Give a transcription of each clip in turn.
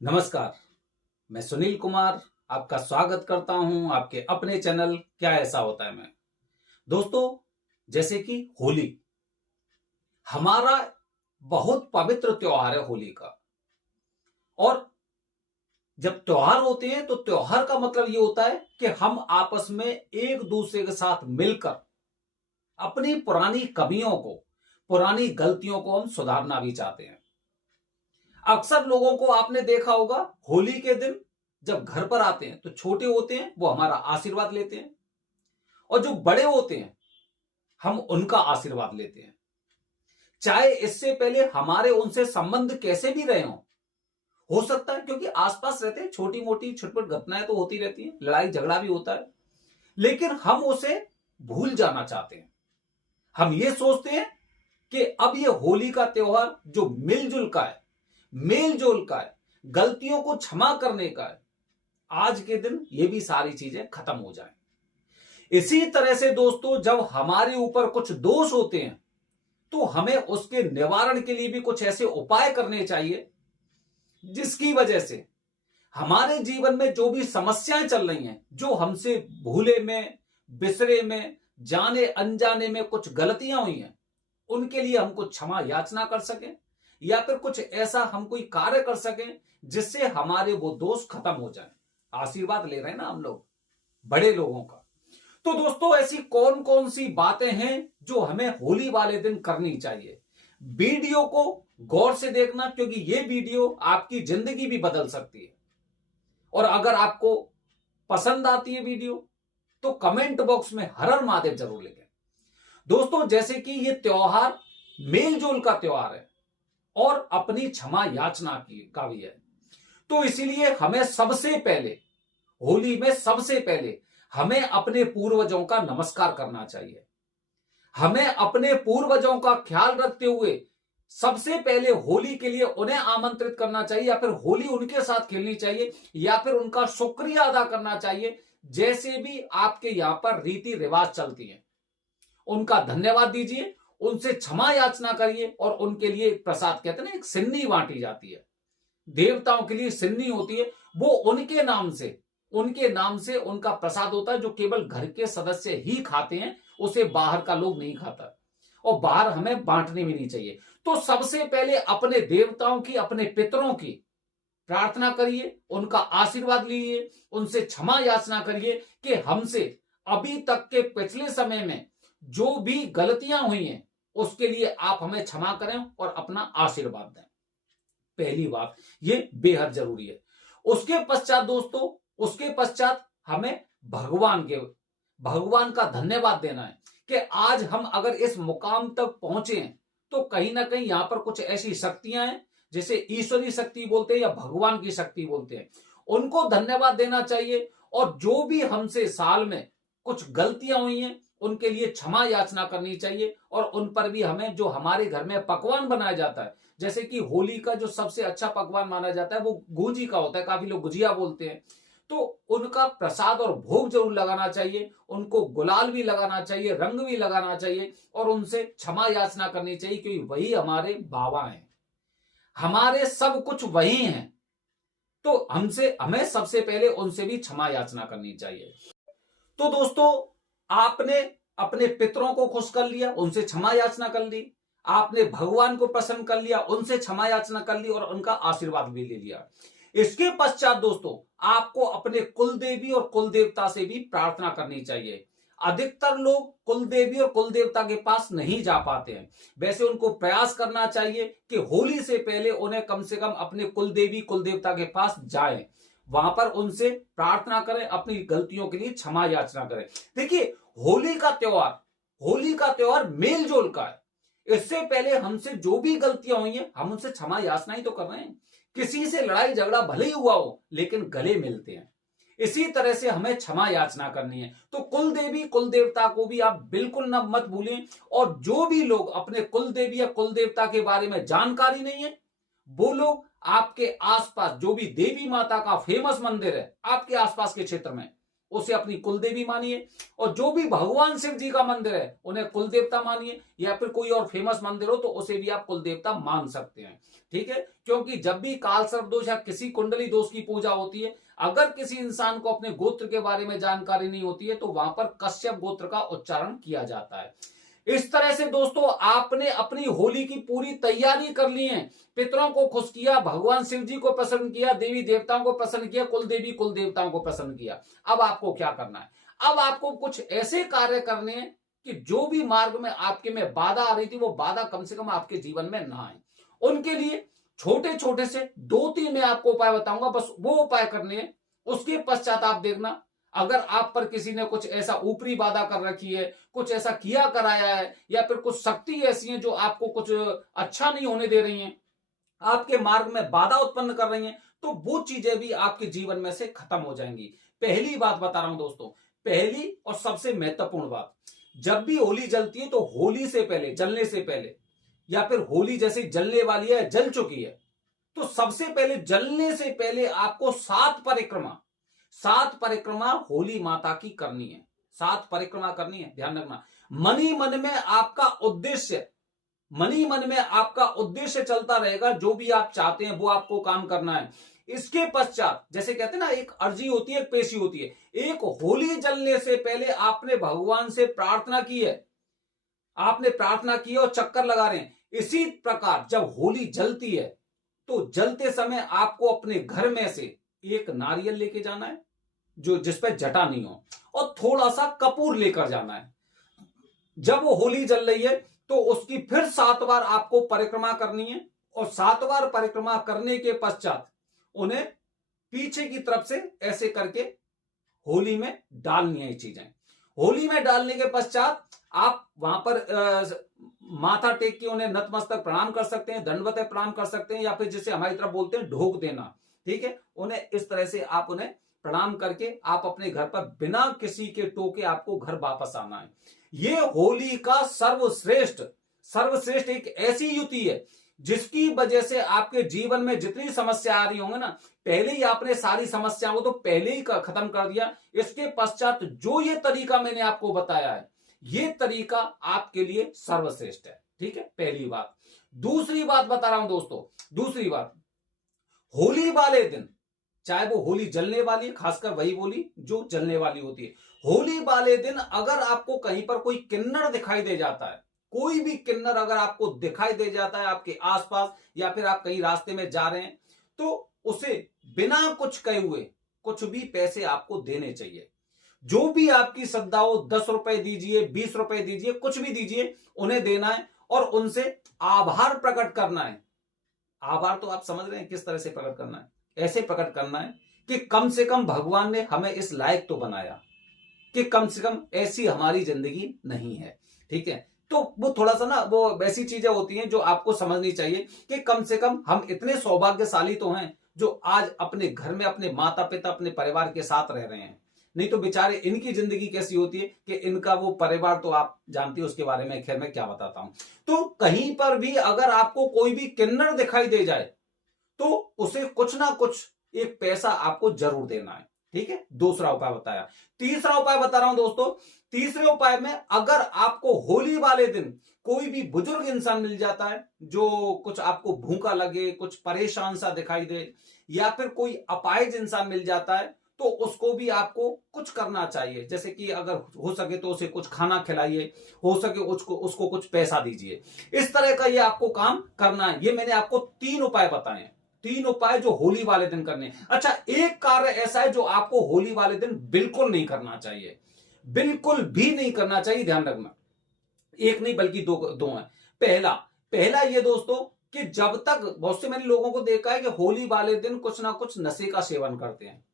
नमस्कार। मैं सुनील कुमार आपका स्वागत करता हूं आपके अपने चैनल क्या ऐसा होता है में। दोस्तों, जैसे कि होली हमारा बहुत पवित्र त्योहार है होली का। और जब त्योहार होते हैं तो त्योहार का मतलब ये होता है कि हम आपस में एक दूसरे के साथ मिलकर अपनी पुरानी कमियों को, पुरानी गलतियों को हम सुधारना भी चाहते हैं। अक्सर लोगों को आपने देखा होगा, होली के दिन जब घर पर आते हैं तो छोटे होते हैं वो हमारा आशीर्वाद लेते हैं, और जो बड़े होते हैं हम उनका आशीर्वाद लेते हैं। चाहे इससे पहले हमारे उनसे संबंध कैसे भी रहे हो सकता है, क्योंकि आसपास रहते हैं, छोटी मोटी छुटपुट घटनाएं तो होती रहती हैं, लड़ाई झगड़ा भी होता है, लेकिन हम उसे भूल जाना चाहते हैं। हम ये सोचते हैं कि अब ये होली का त्योहार जो मिलजुल का है, मेल जोल का है, गलतियों को क्षमा करने का है, आज के दिन ये भी सारी चीजें खत्म हो जाएं। इसी तरह से दोस्तों, जब हमारे ऊपर कुछ दोष होते हैं तो हमें उसके निवारण के लिए भी कुछ ऐसे उपाय करने चाहिए जिसकी वजह से हमारे जीवन में जो भी समस्याएं चल रही हैं, जो हमसे भूले में, बिसरे में, जाने अनजाने में कुछ गलतियां हुई हैं, उनके लिए हम कुछ क्षमा याचना कर सकें, या फिर कुछ ऐसा हम कोई कार्य कर सकें जिससे हमारे वो दोष खत्म हो जाए। आशीर्वाद ले रहे हैं ना हम लोग बड़े लोगों का। तो दोस्तों, ऐसी कौन कौन सी बातें हैं जो हमें होली वाले दिन करनी चाहिए? वीडियो को गौर से देखना, क्योंकि ये वीडियो आपकी जिंदगी भी बदल सकती है। और अगर आपको पसंद आती है वीडियो तो कमेंट बॉक्स में हर हर महादेव जरूर लिखें। दोस्तों, जैसे कि ये त्योहार मेलजोल का त्योहार है और अपनी क्षमा याचना की का भी है, तो इसीलिए हमें सबसे पहले, होली में सबसे पहले हमें अपने पूर्वजों का नमस्कार करना चाहिए। हमें अपने पूर्वजों का ख्याल रखते हुए सबसे पहले होली के लिए उन्हें आमंत्रित करना चाहिए, या फिर होली उनके साथ खेलनी चाहिए, या फिर उनका शुक्रिया अदा करना चाहिए। जैसे भी आपके यहां पर रीति रिवाज चलती है, उनका धन्यवाद दीजिए, उनसे क्षमा याचना करिए, और उनके लिए एक प्रसाद, कहते हैं ना, एक सिन्नी बांटी जाती है, देवताओं के लिए सिन्नी होती है, वो उनके नाम से उनका प्रसाद होता है, जो केवल घर के सदस्य ही खाते हैं, उसे बाहर का लोग नहीं खाता, और बाहर हमें बांटनी भी नहीं चाहिए। तो सबसे पहले अपने देवताओं की, अपने पितरों की प्रार्थना करिए, उनका आशीर्वाद लीजिए, उनसे क्षमा याचना करिए कि हमसे अभी तक के पिछले समय में जो भी गलतियां हुई हैं उसके लिए आप हमें क्षमा करें और अपना आशीर्वाद दें। पहली बात, ये बेहद जरूरी है। उसके पश्चात दोस्तों, उसके पश्चात हमें भगवान का धन्यवाद देना है कि आज हम अगर इस मुकाम तक पहुंचे हैं तो कहीं ना कहीं यहां पर कुछ ऐसी शक्तियां हैं, जैसे ईश्वरीय शक्ति बोलते हैं या भगवान की शक्ति बोलते हैं, उनको धन्यवाद देना चाहिए। और जो भी हमसे साल में कुछ गलतियां हुई हैं उनके लिए क्षमा याचना करनी चाहिए। और उन पर भी हमें, जो हमारे घर में पकवान बनाया जाता है, जैसे कि होली का जो सबसे अच्छा पकवान माना जाता है वो गूंजी का होता है, काफी लोग गुजिया बोलते हैं, तो उनका प्रसाद और भोग जरूर लगाना चाहिए, उनको गुलाल भी लगाना चाहिए, रंग भी लगाना चाहिए, और उनसे क्षमा याचना करनी चाहिए, क्योंकि वही हमारे बाबा हैं, हमारे सब कुछ वही हैं। तो हमें सबसे पहले उनसे भी क्षमा याचना करनी चाहिए। तो दोस्तों, आपने अपने पितरों को खुश कर लिया, उनसे क्षमा याचना कर ली, आपने भगवान को प्रसन्न कर लिया, उनसे क्षमा याचना कर ली, और उनका आशीर्वाद भी ले लिया। इसके पश्चात दोस्तों, आपको अपने कुल देवी और कुल देवता से भी प्रार्थना करनी चाहिए। अधिकतर लोग कुल देवी और कुल देवता के पास नहीं जा पाते हैं, वैसे उनको प्रयास करना चाहिए कि होली से पहले उन्हें कम से कम अपने कुल देवी कुल देवता के पास जाएं, वहां पर उनसे प्रार्थना करें, अपनी गलतियों के लिए क्षमा याचना करें। देखिए, होली का त्योहार मेलजोल का है। इससे पहले हमसे जो भी गलतियां हुई हैं हम उनसे क्षमा याचना ही तो कर रहे हैं। किसी से लड़ाई झगड़ा भले ही हुआ हो, लेकिन गले मिलते हैं। इसी तरह से हमें क्षमा याचना करनी है। तो कुल देवी कुल देवता को भी आप बिल्कुल न मत भूलें। और जो भी लोग अपने कुल देवी या कुल देवता के बारे में जानकारी नहीं है, वो लोग आपके आसपास जो भी देवी माता का फेमस मंदिर है आपके आसपास के क्षेत्र में, उसे अपनी कुलदेवी मानिए, और जो भी भगवान शिव जी का मंदिर है उन्हें कुल देवता मानिए, या फिर कोई और फेमस मंदिर हो तो उसे भी आप कुल देवता मान सकते हैं। ठीक है, क्योंकि जब भी काल सर्प दोष या किसी कुंडली दोष की पूजा होती है, अगर किसी इंसान को अपने गोत्र के बारे में जानकारी नहीं होती है तो वहां पर कश्यप गोत्र का उच्चारण किया जाता है। इस तरह से दोस्तों आपने अपनी होली की पूरी तैयारी कर ली है, पितरों को खुश किया, भगवान शिव जी को प्रसन्न किया, देवी देवताओं को प्रसन्न किया, कुल देवी कुल देवताओं को प्रसन्न किया। अब आपको क्या करना है? अब आपको कुछ ऐसे कार्य करने हैं कि जो भी मार्ग में आपके में बाधा आ रही थी वो बाधा कम से कम आपके जीवन में ना आए। उनके लिए छोटे छोटे से 2-3 मैं आपको उपाय बताऊंगा, बस वो उपाय करने हैं। उसके पश्चात आप देखना, अगर आप पर किसी ने कुछ ऐसा ऊपरी बाधा कर रखी है, कुछ ऐसा किया कराया है, या फिर कुछ शक्ति ऐसी है जो आपको कुछ अच्छा नहीं होने दे रही हैं, आपके मार्ग में बाधा उत्पन्न कर रही हैं, तो वो चीजें भी आपके जीवन में से खत्म हो जाएंगी। पहली बात बता रहा हूं दोस्तों, पहली और सबसे महत्वपूर्ण बात, जब भी होली जलती है तो होली से पहले, जलने से पहले, या फिर होली जैसे जलने वाली है, जल चुकी है, तो सबसे पहले जलने से पहले आपको 7 परिक्रमा होली माता की करनी है। 7 परिक्रमा करनी है, ध्यान रखना। मन ही मन में आपका उद्देश्य, मन ही मन में आपका उद्देश्य चलता रहेगा, जो भी आप चाहते हैं वो आपको काम करना है। इसके पश्चात, जैसे कहते हैं ना, एक अर्जी होती है, एक पेशी होती है। एक होली जलने से पहले आपने भगवान से प्रार्थना की है, आपने प्रार्थना की और चक्कर लगा रहे हैं। इसी प्रकार जब होली जलती है तो जलते समय आपको अपने घर में से एक नारियल लेके जाना है, जो जिस पे जटा नहीं हो, और थोड़ा सा कपूर लेकर जाना है। जब वो होली जल रही है तो उसकी फिर 7 बार आपको परिक्रमा करनी है, और 7 बार परिक्रमा करने के पश्चात उन्हें पीछे की तरफ से ऐसे करके होली में डालनी है ये चीजें। होली में डालने के पश्चात आप वहां पर माथा टेक के उन्हें नतमस्तक प्रणाम कर सकते हैं, दंडवत प्रणाम कर सकते हैं, या फिर जिसे हमारी तरफ बोलते हैं ढोक देना। ठीक है, उन्हें इस तरह से आप उन्हें प्रणाम करके आप अपने घर पर बिना किसी के टोके आपको घर वापस आना है। ये होली का सर्वश्रेष्ठ एक ऐसी युति है जिसकी वजह से आपके जीवन में जितनी समस्या आ रही होंगे ना, पहले ही आपने सारी समस्याओं को तो पहले ही खत्म कर दिया। इसके पश्चात जो ये तरीका मैंने आपको बताया है, ये तरीका आपके लिए सर्वश्रेष्ठ है। ठीक है, पहली बात। दूसरी बात बता रहा हूं दोस्तों, दूसरी बात, होली वाले दिन, चाहे वो होली जलने वाली, खासकर वही होली जो जलने वाली होती है, होली वाले दिन अगर आपको कहीं पर कोई किन्नर दिखाई दे जाता है, कोई भी किन्नर अगर आपको दिखाई दे जाता है आपके आसपास, या फिर आप कहीं रास्ते में जा रहे हैं, तो उसे बिना कुछ कहे हुए कुछ भी पैसे आपको देने चाहिए। जो भी आपकी श्रद्धा हो, 10 रुपए दीजिए, 20 रुपए दीजिए, कुछ भी दीजिए, उन्हें देना है और उनसे आभार प्रकट करना है। आभार तो आप समझ रहे हैं किस तरह से प्रकट करना है। ऐसे प्रकट करना है कि कम से कम भगवान ने हमें इस लायक तो बनाया कि कम से कम ऐसी हमारी जिंदगी नहीं है। ठीक है, तो वो थोड़ा सा ना, वो वैसी चीजें होती हैं जो आपको समझनी चाहिए कि कम से कम हम इतने सौभाग्यशाली तो हैं जो आज अपने घर में अपने माता पिता, अपने परिवार के साथ रह रहे हैं। नहीं तो बेचारे इनकी जिंदगी कैसी होती है कि इनका वो परिवार तो आप जानते हो, उसके बारे में खैर मैं क्या बताता हूं। तो कहीं पर भी अगर आपको कोई भी किन्नर दिखाई दे जाए तो उसे कुछ ना कुछ एक पैसा आपको जरूर देना है। ठीक है, दूसरा उपाय बताया। तीसरा उपाय बता रहा हूं दोस्तों, तीसरे उपाय में अगर आपको होली वाले दिन कोई भी बुजुर्ग इंसान मिल जाता है जो कुछ आपको भूखा लगे, कुछ परेशान सा दिखाई दे, या फिर कोई अपाहिज इंसान मिल जाता है, तो उसको भी आपको कुछ करना चाहिए। जैसे कि अगर हो सके तो उसे कुछ खाना खिलाइए, हो सके उसको कुछ पैसा दीजिए। इस तरह का ये आपको काम करना है। ये मैंने आपको 3 उपाय बताए हैं, 3 उपाय जो होली वाले दिन करने। अच्छा, एक कार्य ऐसा है जो आपको होली वाले दिन बिल्कुल नहीं करना चाहिए, बिल्कुल भी नहीं करना चाहिए, ध्यान रखना। एक नहीं बल्कि दो है। पहला ये दोस्तों कि जब तक, बहुत से मैंने लोगों को देखा है कि होली वाले दिन कुछ ना कुछ नशे का सेवन करते हैं।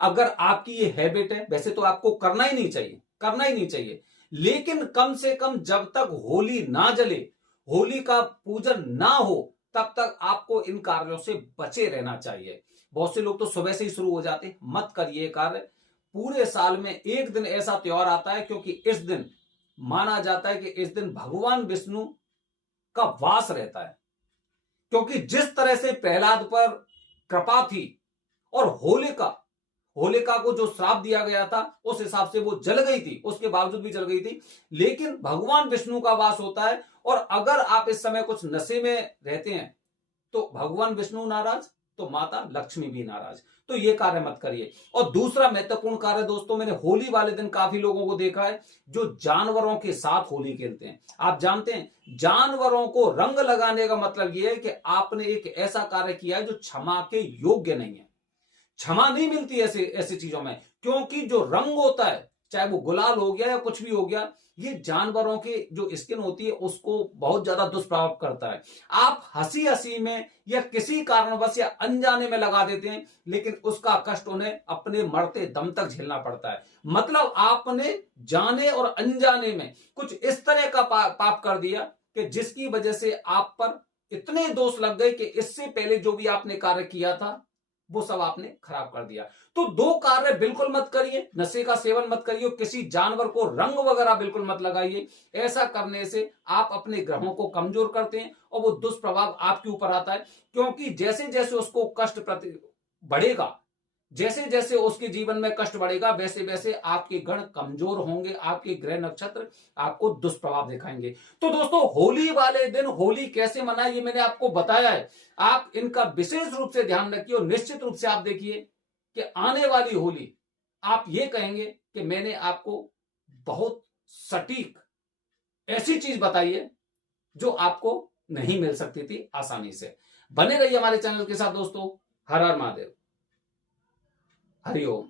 अगर आपकी ये हैबिट है, वैसे तो आपको करना ही नहीं चाहिए, करना ही नहीं चाहिए, लेकिन कम से कम जब तक होली ना जले, होली का पूजन ना हो, तब तक आपको इन कार्यों से बचे रहना चाहिए। बहुत से लोग तो सुबह से ही शुरू हो जाते, मत करिए कार्य। पूरे साल में एक दिन ऐसा त्योहार आता है, क्योंकि इस दिन माना जाता है कि इस दिन भगवान विष्णु का वास रहता है। क्योंकि जिस तरह से प्रहलाद पर कृपा थी और होलिका को जो श्राप दिया गया था उस हिसाब से वो जल गई थी, उसके बावजूद भी जल गई थी। लेकिन भगवान विष्णु का वास होता है, और अगर आप इस समय कुछ नशे में रहते हैं तो भगवान विष्णु नाराज तो माता लक्ष्मी भी नाराज। तो ये कार्य मत करिए। और दूसरा महत्वपूर्ण कार्य दोस्तों, मैंने होली वाले दिन काफी लोगों को देखा है जो जानवरों के साथ होली खेलते हैं। आप जानते हैं जानवरों को रंग लगाने का मतलब यह है कि आपने एक ऐसा कार्य किया है जो क्षमा के योग्य नहीं है। क्षमा नहीं मिलती ऐसे ऐसी चीजों में, क्योंकि जो रंग होता है, चाहे वो गुलाल हो गया या कुछ भी हो गया, ये जानवरों की जो स्किन होती है उसको बहुत ज्यादा दुष्प्रभाव करता है। आप हंसी हंसी में या किसी कारणवश या अनजाने में लगा देते हैं, लेकिन उसका कष्ट उन्हें अपने मरते दम तक झेलना पड़ता है। मतलब आपने जाने और अनजाने में कुछ इस तरह का पाप कर दिया कि जिसकी वजह से आप पर इतने दोष लग गए कि इससे पहले जो भी आपने कार्य किया था वो सब आपने खराब कर दिया। तो दो कार्य बिल्कुल मत करिए, नशे का सेवन मत करिए, किसी जानवर को रंग वगैरह बिल्कुल मत लगाइए। ऐसा करने से आप अपने ग्रहों को कमजोर करते हैं और वो दुष्प्रभाव आपके ऊपर आता है। क्योंकि जैसे जैसे उसको कष्ट बढ़ेगा, जैसे जैसे उसके जीवन में कष्ट बढ़ेगा, वैसे वैसे आपके गण कमजोर होंगे, आपके ग्रह नक्षत्र आपको दुष्प्रभाव दिखाएंगे। तो दोस्तों, होली वाले दिन होली कैसे मनाए ये मैंने आपको बताया है। आप इनका विशेष रूप से ध्यान रखिए और निश्चित रूप से आप देखिए कि आने वाली होली आप ये कहेंगे कि मैंने आपको बहुत सटीक ऐसी चीज बताई है जो आपको नहीं मिल सकती थी आसानी से। बने रहिए हमारे चैनल के साथ दोस्तों। हर हर महादेव। हरिओम।